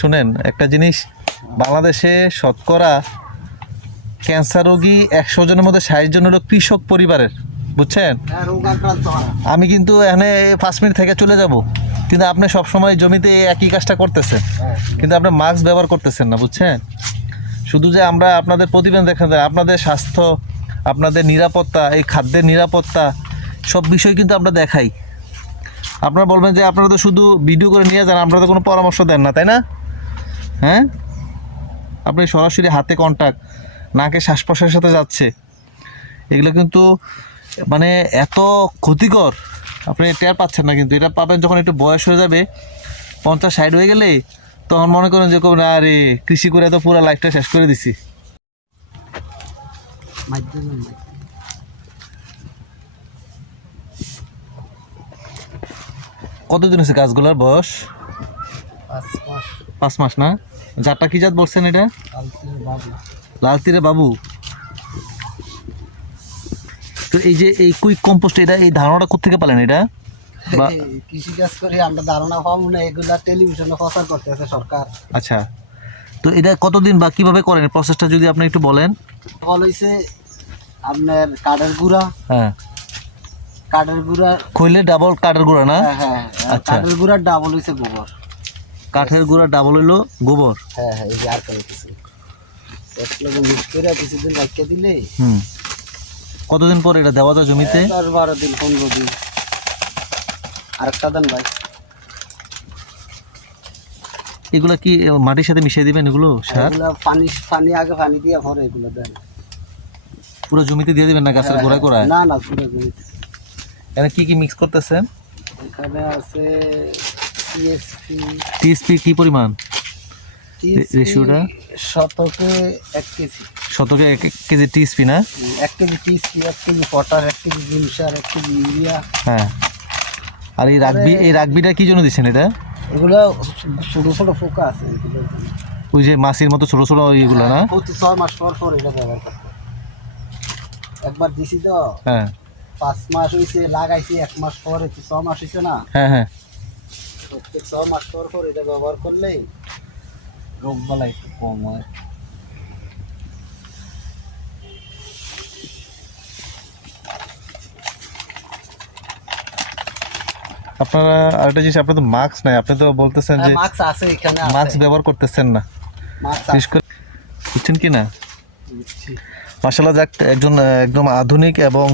শুনেন একটা জিনিস বাংলাদেশে শতকরা ক্যান্সার রোগী একশো জনের মধ্যে ষাট জন হলো কৃষক পরিবারের বুঝছেন? হয় আমি কিন্তু এখানে পাঁচ মিনিট থেকে চলে যাব কিন্তু আপনি সবসময় জমিতে একই কাজটা করতেছেন কিন্তু আপনি মাস্ক ব্যবহার করতেছেন না বুঝছেন? শুধু যে আমরা আপনাদের প্রতিবেদন দেখা যায় আপনাদের স্বাস্থ্য আপনাদের নিরাপত্তা এই খাদ্যের নিরাপত্তা সব বিষয় কিন্তু আমরা দেখাই। আপনারা বলবেন যে আপনারা তো শুধু ভিডিও করে নিয়ে যান আপনারা তো কোনো পরামর্শ দেন না তাই না? হ্যাঁ? আপনি সরাসরি হাতে কন্ট্যাক্ট নাকে শ্বাস প্রশ্বাসের সাথে যাচ্ছে। এগুলো কিন্তু মানে এত ক্ষতিকর আপনি টের পাচ্ছেন না কিন্তু। এটা পাবেন যখন একটু বয়স হয়ে যাবে পঞ্চাশ ষাট হয়ে গেলে তখন মনে করেন যে কবেন আরে কৃষি করে তো পুরো লাইফটা শেষ করে দিছি। কতদিন হয়েছে গাছগুলোর বয়স? পাঁচ মাস না? যারটা কি জাত বলছেন এটা? বাবু লাল তীরে বাবু। তো এই যে এই কুইক কম্পোস্ট এটা এই ধারণাটা কোথেকে পেলেন এটা? বা- কৃষি কাজ করে আমরা ধারণা পাবো না এগুলা টেলিভিশনে প্রচার করতেছে সরকার। আচ্ছা। তো এটা কতদিন বা কীভাবে করেন? প্রসেসটা যদি আপনি একটু বলেন। ফল হয়েছে আপনার কাঠের গুঁড়া। হ্যাঁ। কাঠের গুঁড়া খইলে ডাবল কাঠের গুঁড়া না? হ্যাঁ হ্যাঁ আর আচ্ছা। কাঠের গুঁড়া ডাবল হয়েছে গোবর। কাঠের গুঁড়া ডাবল হইল গোবর। হ্যাঁ হ্যাঁ এই যে আর করে কিছু এক মিক্স করে কিছুদিন রাখিয়ে দিলে হুম। কতদিন পর এটা দেওয়া যায় জমিতে? দশ বারো দিন পনেরো দিন। আরেকটা দেন ভাই। এগুলা কি মাটির সাথে মিশিয়ে দিবেন এগুলো সার? এগুলা পানি পানি আগে পানি দিয়ে ভরে এগুলো দেন। পুরো জমিতে দিয়ে দিবেন না গাছের গোড়ায় গোড়ায় না না পুরো জমিতে। এখানে কি কি মিক্স করতেছেন এখানে আছে টিএসপি কি পরিমাণ? রেশিওটা? শতকে এক কেজি। শতকে এক কেজি টিএসপি না? এক কেজি টিএসপি এক কেজি পটার এক কেজি জিমসার এক কেজি ইউরিয়া। হ্যাঁ। আর এই রাগবি এই রাগবিটা কি জন্য দিচ্ছেন এটা? এগুলো ছোট ছোট পোকা আছে ওই যে মাছির মতো ছোট ছোট এইগুলো না? প্রতি ছয় মাস পর পর এটা ব্যবহার করতে একবার দিছি তো হ্যাঁ। পাঁচ মাস হয়েছে লাগাইছি এক মাস পরে ছ মাস হয়েছে না? হ্যাঁ হ্যাঁ। ছ মাস পর পর এটা ব্যবহার করলে রোগ বালা একটু কম হয়। আপনারা আরেকটা জিনিস আপনার তো মাস্ক নাই আপনি তো বলতেছেন যে মাস্ক আছে এখানে মাস্ক ব্যবহার করতেছেন না। মাস্ক বুঝছেন কি না? মাসাল্লাহ যাক একজন একদম আধুনিক এবং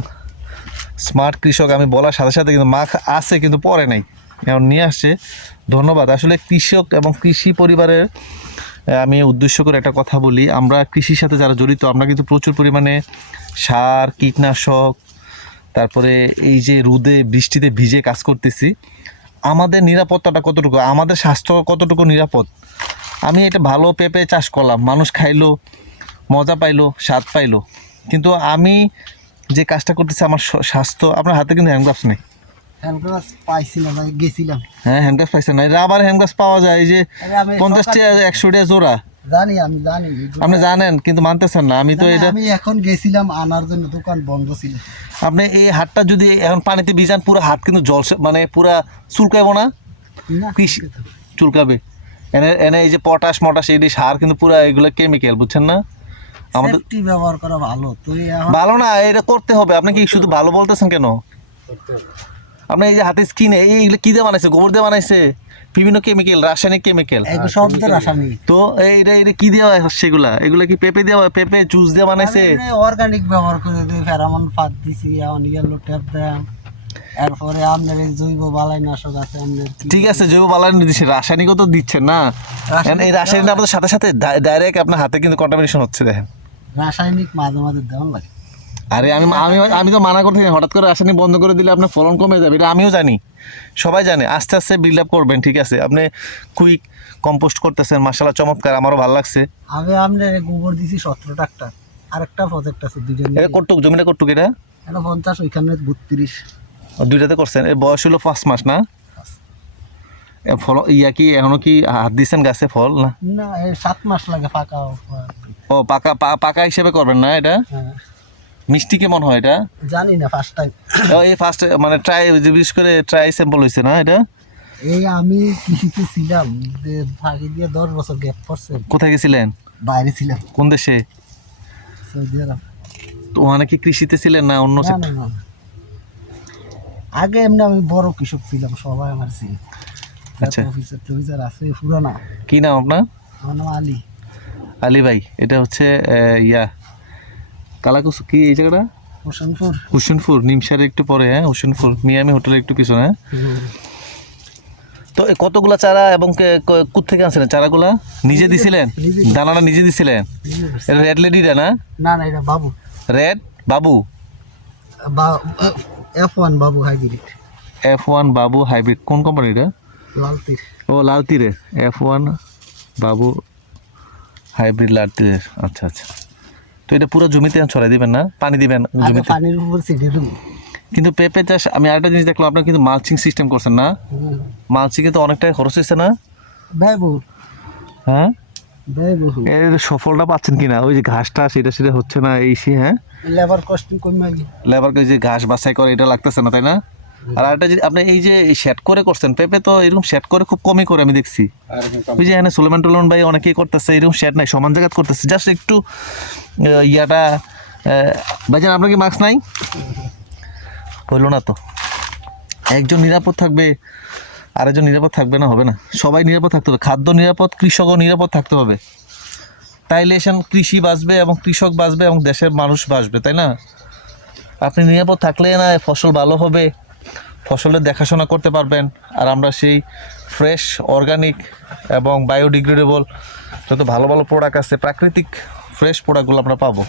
স্মার্ট কৃষক আমি বলার সাথে সাথে কিন্তু মাখ আছে কিন্তু পরে নাই। এখন নিয়ে আসছে। ধন্যবাদ। আসলে কৃষক এবং কৃষি পরিবারের আমি উদ্দেশ্য করে একটা কথা বলি। আমরা কৃষির সাথে যারা জড়িত, আমরা কিন্তু প্রচুর পরিমাণে সার, কীটনাশক, তারপরে এই যে রোদে, বৃষ্টিতে ভিজে কাজ করতেছি। আমাদের নিরাপত্তাটা কতটুকু? আমাদের স্বাস্থ্য কতটুকু নিরাপদ? আমি এটা ভালো পেঁপে চাষ করলাম। মানুষ খাইলো, মজা পাইলো, স্বাদ পাইলো। কিন্তু আমি যে কাজটা করতেছি, আমার স্বাস্থ্য, আপনার হাতে কিন্তু হ্যান্ড গ্লাভস নেই। পাইছি না ভাই গেছিলাম। হ্যাঁ না। রাবার পাওয়া যায় এই যে পঞ্চাশ টাকা একশো টাকা জোড়া। জানি আমি জানি আপনি জানেন কিন্তু মানতেছেন না। আমি তো এটা আমি এখন গেছিলাম আনার জন্য দোকান বন্ধ ছিল। আপনি এই হাতটা যদি এখন পানিতে ভিজান পুরো হাত কিন্তু জল মানে পুরা চুলকাইব না? না কৃষি চুলকাবে। এনে এনে এই যে পটাশ মটাশ এই সার কিন্তু পুরো এগুলো কেমিক্যাল বুঝছেন না? আমাদের ব্যবহার করা ভালো ভালো না এটা করতে হবে। আপনি কি শুধু ভালো বলতেছেন কেন? আপনি এই যে হাতে স্কিনে এইগুলো কি দিয়ে বানাইছে? গোবর দিয়ে বানাইছে? বিভিন্ন কেমিক্যাল রাসায়নিক কেমিক্যাল সব তো রাসায়নিক। তো এইটা এটা কি দিয়ে হচ্ছে এগুলা এগুলা কি পেঁপে দিয়ে পেঁপে জুস দিয়ে বানাইছে? অর্গানিক ব্যবহার করে দিই ফেরামন ফাত দিছি এখন ইয়েলো ট্যাপ দেন এরপরে আপনার এই জৈব বালাই নাশক আছে আপনার ঠিক আছে জৈব বালানি দিচ্ছে রাসায়নিকও তো দিচ্ছেন না। এই রাসায়নিক আপনাদের সাথে সাথে ডাইরেক্ট আপনার হাতে কিন্তু কন্টামিনেশন হচ্ছে দেখেন। রাসায়নিক মাঝে মাঝে দেওয়ান লাগে। আরে আমি আমি আমি তো মানা করতে হঠাৎ করে রাসায়নিক বন্ধ করে দিলে আপনার ফলন কমে যাবে এটা আমিও জানি। সবাই জানে আস্তে আস্তে বিল্ড আপ করবেন ঠিক আছে? আপনি কুইক কম্পোস্ট করতেছেন মাসালা চমৎকার আমারও ভালো লাগছে। আমি আপনার গোবর দিছি সতেরো টাকা আরেকটা প্রজেক্ট আছে দুজন এটা কটুক জমিটা কটুক এটা? এটা পঞ্চাশ ওইখানে বত্রিশ। দুইটাতে করছেন? এর বয়স হলো পাঁচ মাস না? ফল ইয়া কি এখনও কি হাত দিচ্ছেন গাছে ফল না? না সাত মাস লাগে ফাঁকা ও পাকা পাকা হিসেবে করবেন না এটা? হ্যাঁ। মিষ্টি কেমন হয় এটা? জানি না ফার্স্ট টাইম এই ফার্স্ট মানে ট্রাই বিশেষ করে ট্রাই স্যাম্পল হয়েছে না এটা? এই আমি কৃষিতে ছিলাম যে ফাঁকি দিয়ে দশ বছর গ্যাপ করছে কোথায় গেছিলেন? বাইরে ছিলাম। কোন দেশে? সৌদি আরব। তো ওখানে কি কৃষিতে ছিলেন না অন্য আগে এমনি আমি বড় কৃষক ছিলাম সবাই আমার ছিল আচ্ছা। অফিসার টফিসার আছে পুরানা। কি নাম আপনার? আমার নাম আলী। আলী ভাই এটা হচ্ছে ইয়া। কালাকুস কি এই জায়গাটা? হোসেনপুর। হুসেনপুর নিমসারের একটু পরে হ্যাঁ হুসেনপুর মিয়ামি হোটেলের একটু পিছনে হ্যাঁ? তো কতগুলা চারা এবং কুত থেকে আনছিলেন চারাগুলা? নিজে দিছিলেন? দানাটা নিজে দিছিলেন? এটা রেড লেডিটা না? না না এটা Babu. Red Babu? F one Babu hybrid F one Babu hybrid কোন কোম্পানিটা লাল তীর ও লাল তীরে এফ ওয়ান বাবু হাইব্রিড লাল আচ্ছা আচ্ছা। তো এটা পুরো জমিতে ছড়াই দিবেন না পানি দিবেন আগে জমিতে। পানির উপর ছিটে দেবো। কিন্তু পেঁপে চাষ আমি আরেকটা জিনিস দেখলাম আপনার কিন্তু মালচিং সিস্টেম করছেন না? মালচিংয়ে তো অনেক টাকা খরচ হয়েছে না? ব্যয়বহুল। হ্যাঁ? এর সফলটা পাচ্ছেন কিনা? ওই যে ঘাসটা সেটা সেটা হচ্ছে না এই সে হ্যাঁ? লেবার কস্টিং কমে গেছে লেবারকে যে ঘাস বাছাই করে এটা লাগতেছে না তাই না? আর একটা যদি আপনি এই যে শেড করে করছেন পেঁপে তো এরকম শেড করে খুব কমই করে আমি দেখছি। ওই যে এখানে সুলেমান টুলমান ভাই অনেকেই করতেছে এরকম শেড নাই সমান জায়গা করতেছে। জাস্ট একটু ইয়াটা ভাইজান আপনার কি মাস্ক নাই? হইল না তো। একজন নিরাপদ থাকবে আরেকজন নিরাপদ থাকবে না হবে না। সবাই নিরাপদ থাকতে হবে। খাদ্য নিরাপদ কৃষকও নিরাপদ থাকতে হবে। তাইলে এসব কৃষি বাঁচবে এবং কৃষক বাঁচবে এবং দেশের মানুষ বাঁচবে তাই না? আপনি নিরাপদ থাকলে না ফসল ভালো হবে। ফসলের দেখাশোনা করতে পারবেন আর আমরা সেই ফ্রেশ অর্গানিক এবং বায়োডিগ্রেডেবল যত ভালো ভালো প্রোডাক্ট আছে, প্রাকৃতিক ফ্রেশ প্রোডাক্টগুলো আমরা পাবো।